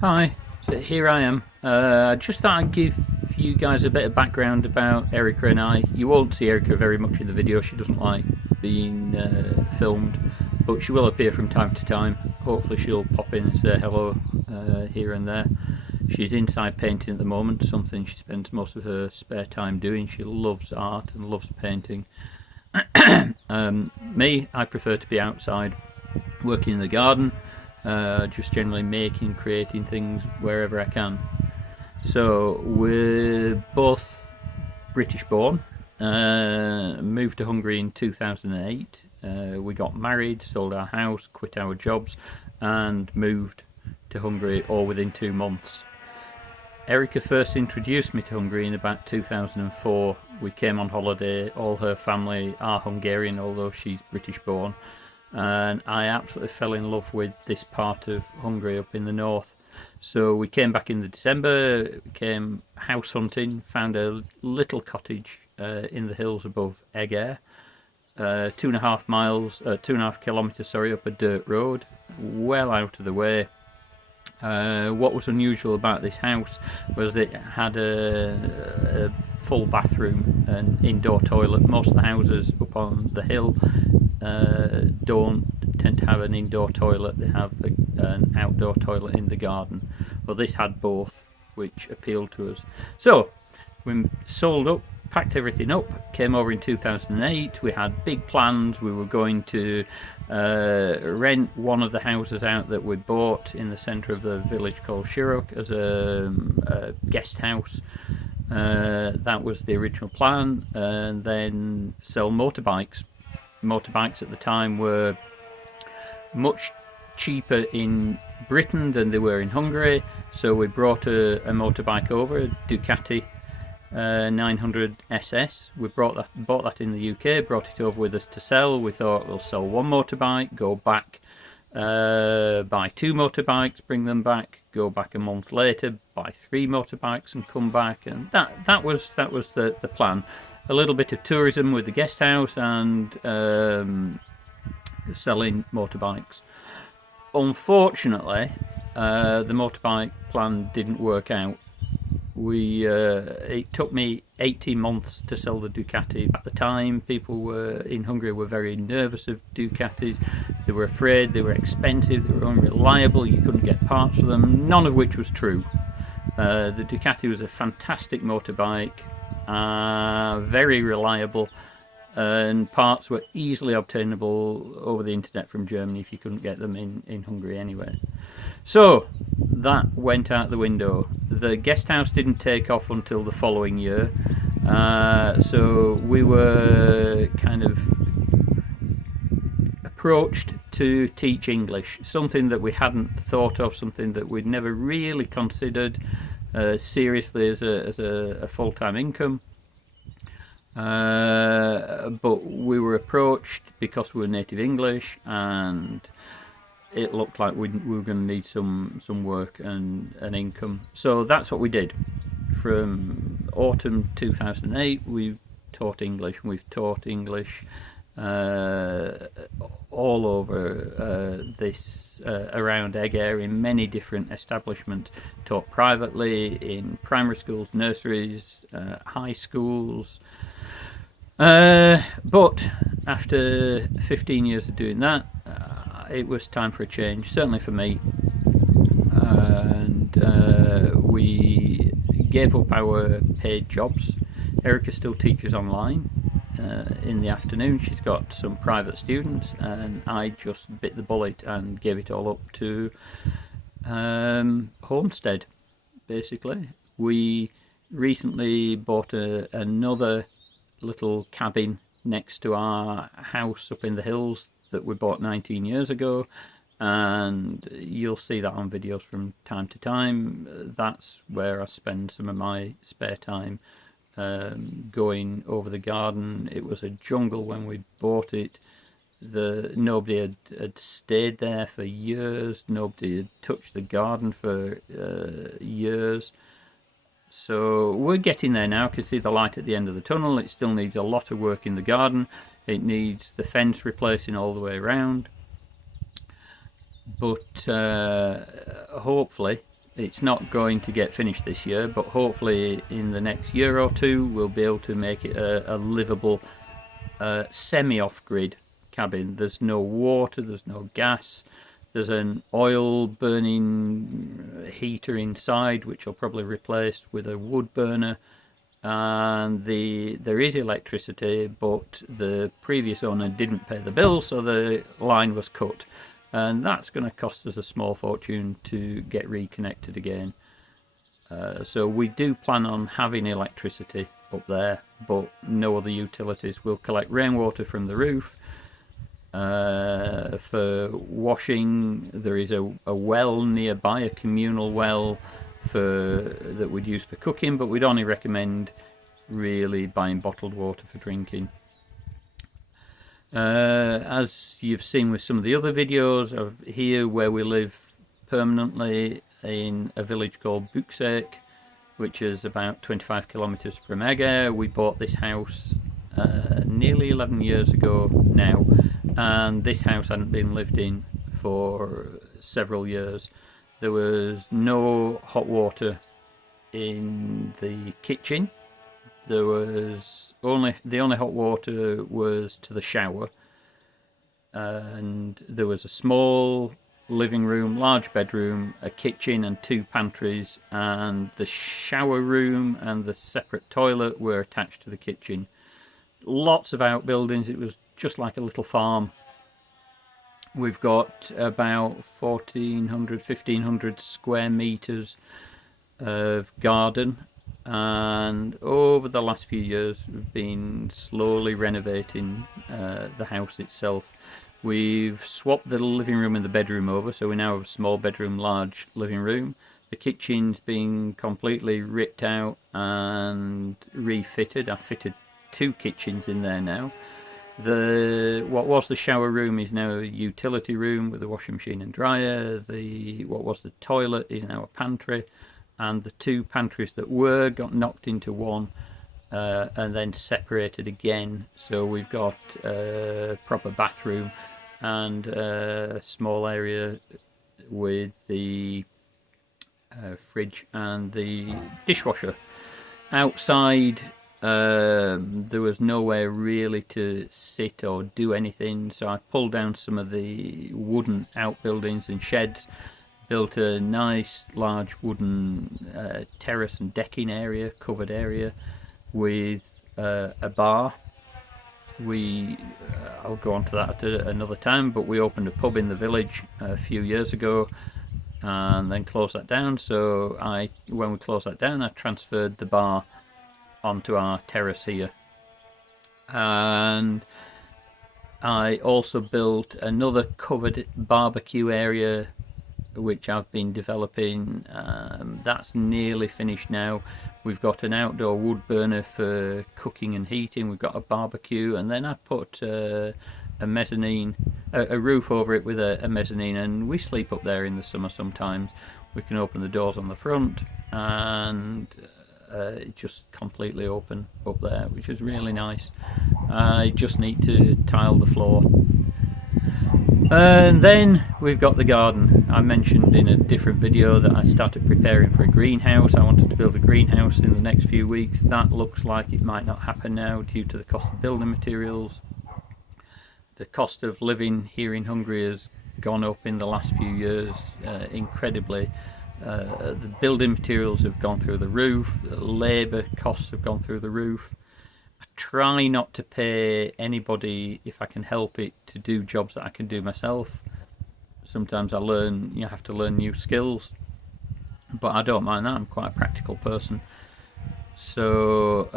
Hi, so here I am. I just thought I'd give you guys a bit of background about Erica and I. You won't see Erica very much in the video, she doesn't like being filmed, but she will appear from time to time. Hopefully she'll pop in and say hello here and there. She's inside painting at the moment, something she spends most of her spare time doing. She loves art and loves painting. Me, I prefer to be outside working in the garden, just generally making, creating things wherever I can. So we're both British born, moved to Hungary in 2008. We got married, sold our house, quit our jobs, and moved to Hungary all within 2 months. Erica first introduced me to Hungary in about 2004. We came on holiday, all her family are Hungarian, although she's British born, and I absolutely fell in love with this part of Hungary up in the north. So we came back in the December, came house hunting, found a little cottage in the hills above Eger, 2.5 miles, 2.5 kilometres, sorry, up a dirt road, well out of the way. What was unusual about this house was that it had a full bathroom and indoor toilet. Most of the houses up on the hill don't tend to have an indoor toilet, they have an outdoor toilet in the garden. Well, this had both, which appealed to us. So we sold up, packed everything up, came over in 2008. We had big plans. We were going to rent one of the houses out that we bought in the centre of the village called Shirok as a guest house. That was the original plan, and then sell motorbikes. Motorbikes at the time were much cheaper in Britain than they were in Hungary, so we brought a motorbike over, a Ducati 900 SS. We bought that in the UK, brought it over with us to sell. We thought we'll sell one motorbike, go back, buy two motorbikes, bring them back, go back a month later, buy three motorbikes and come back, and that was the plan. A little bit of tourism with the guest house and selling motorbikes. Unfortunately, the motorbike plan didn't work out. It took me 18 months to sell the Ducati. At the time, people in Hungary were very nervous of Ducatis. They were afraid, they were expensive, they were unreliable, you couldn't get parts for them, none of which was true. The Ducati was a fantastic motorbike, very reliable, and parts were easily obtainable over the internet from Germany if you couldn't get them in Hungary anyway. So that went out the window. The guest house didn't take off until the following year, so we were kind of approached to teach English, something that we hadn't thought of, something that we'd never really considered seriously as a full-time income. But we were approached because we were native English, and it looked like we were going to need some work and an income. So that's what we did. From autumn 2008, we taught English, and we've taught English all over this around Eger in many different establishments. Taught privately in primary schools, nurseries, high schools. But after 15 years of doing that, it was time for a change, certainly for me. And we gave up our paid jobs. Erica still teaches online in the afternoon. She's got some private students, and I just bit the bullet and gave it all up to homestead, basically. We recently bought another little cabin next to our house up in the hills that we bought 19 years ago, and you'll see that on videos from time to time. That's where I spend some of my spare time, going over the garden. It was a jungle when we bought it. Nobody had stayed there for years, nobody had touched the garden for years. So we're getting there now. I can see the light at the end of the tunnel. It still needs a lot of work in the garden. It needs the fence replacing all the way around. But hopefully It's not going to get finished this year, but hopefully in the next year or two we'll be able to make it a livable semi-off-grid cabin. There's no water, there's no gas, there's an oil burning heater inside which I'll probably replace with a wood burner, and there is electricity, but the previous owner didn't pay the bill, so the line was cut, and that's going to cost us a small fortune to get reconnected again. So we do plan on having electricity up there, but no other utilities. We'll collect rainwater from the roof. For washing, there is a well nearby, a communal well that we'd use for cooking, but we'd only recommend really buying bottled water for drinking. As you've seen with some of the other videos of here where we live permanently in a village called Buksek, which is about 25 kilometers from Eger. We bought this house nearly 11 years ago now, and this house hadn't been lived in for several years. There was no hot water in the kitchen. There was the only hot water was to the shower, and there was a small living room, large bedroom, a kitchen and 2 pantries, and the shower room and the separate toilet were attached to the kitchen. Lots of outbuildings. It was just like a little farm. We've got about 1,1500 square meters of garden, and over the last few years we've been slowly renovating the house itself. We've swapped the living room and the bedroom over, so we now have a small bedroom, large living room. The kitchen's been completely ripped out and refitted. I've fitted 2 kitchens in there now. What was the shower room is now a utility room with a washing machine and dryer. What was the toilet is now a pantry, and the 2 pantries that got knocked into one and then separated again. So we've got a proper bathroom and a small area with the fridge and the dishwasher. Outside, there was nowhere really to sit or do anything, so I pulled down some of the wooden outbuildings and sheds, built a nice large wooden terrace and decking area, covered area, with a bar. I'll go on to that at another time, but we opened a pub in the village a few years ago and then closed that down. So when we closed that down, I transferred the bar onto our terrace here, and I also built another covered barbecue area which I've been developing. That's nearly finished now. We've got an outdoor wood burner for cooking and heating. We've got a barbecue, and then I put a mezzanine, a roof over it with a mezzanine, and we sleep up there in the summer sometimes. We can open the doors on the front, and it's just completely open up there, which is really nice. I just need to tile the floor. And then we've got the garden. I mentioned in a different video that I started preparing for a greenhouse. I wanted to build a greenhouse in the next few weeks. That looks like it might not happen now due to the cost of building materials. The cost of living here in Hungary has gone up in the last few years incredibly. The building materials have gone through the roof. The labour costs have gone through the roof. I try not to pay anybody, if I can help it, to do jobs that I can do myself. Sometimes you have to learn new skills, but I don't mind that. I'm quite a practical person. So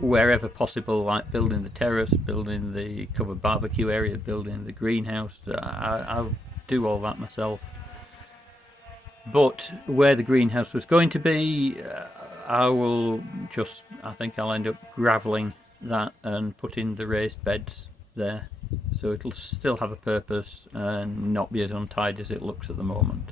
wherever possible, like building the terrace, building the covered barbecue area, building the greenhouse, I'll do all that myself. But where the greenhouse was going to be, I think I'll end up gravelling that and putting the raised beds there. So it'll still have a purpose and not be as untidy as it looks at the moment.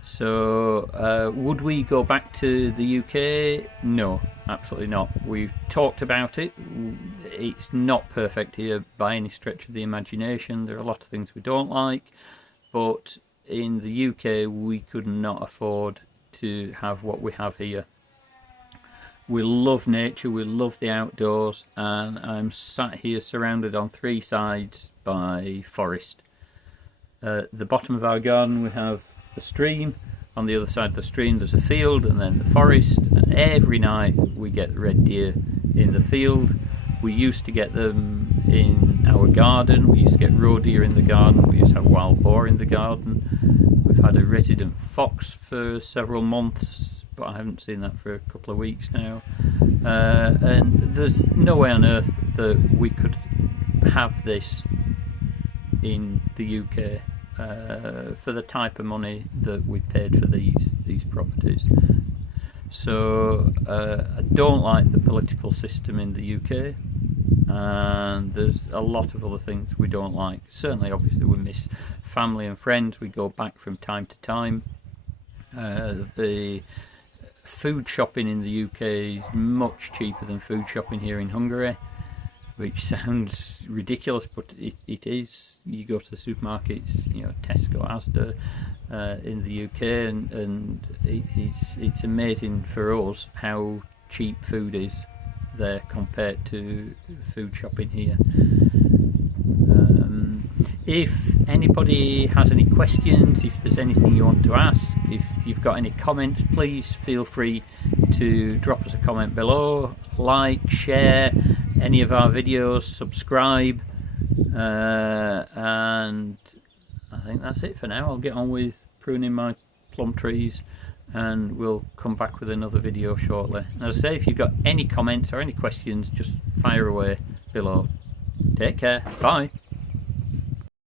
So would we go back to the UK? No, absolutely not. We've talked about it. It's not perfect here by any stretch of the imagination. There are a lot of things we don't like, but in the UK we could not afford to have what we have here. We love nature, we love the outdoors, and I'm sat here surrounded on 3 sides by forest. At the bottom of our garden we have a stream. On the other side of the stream there's a field, and then the forest. And every night we get red deer in the field. We used to get them in our garden. We used to get roe deer in the garden. We used to have wild boar in the garden. We've had a resident fox for several months, but I haven't seen that for a couple of weeks now. And there's no way on earth that we could have this in the UK for the type of money that we paid for these properties. So I don't like the political system in the UK, and there's a lot of other things we don't like. Certainly, obviously, we miss family and friends. We go back from time to time. The food shopping in the UK is much cheaper than food shopping here in Hungary, which sounds ridiculous, but it is. You go to the supermarkets, you know, Tesco, Asda, in the UK, and it's amazing for us how cheap food is there compared to food shopping here. If anybody has any questions, if there's anything you want to ask, if you've got any comments, please feel free to drop us a comment below, like, share any of our videos, subscribe, and I think that's it for now. I'll get on with pruning my plum trees, and we'll come back with another video shortly. And as I say, if you've got any comments or any questions, just fire away below. Take care. Bye.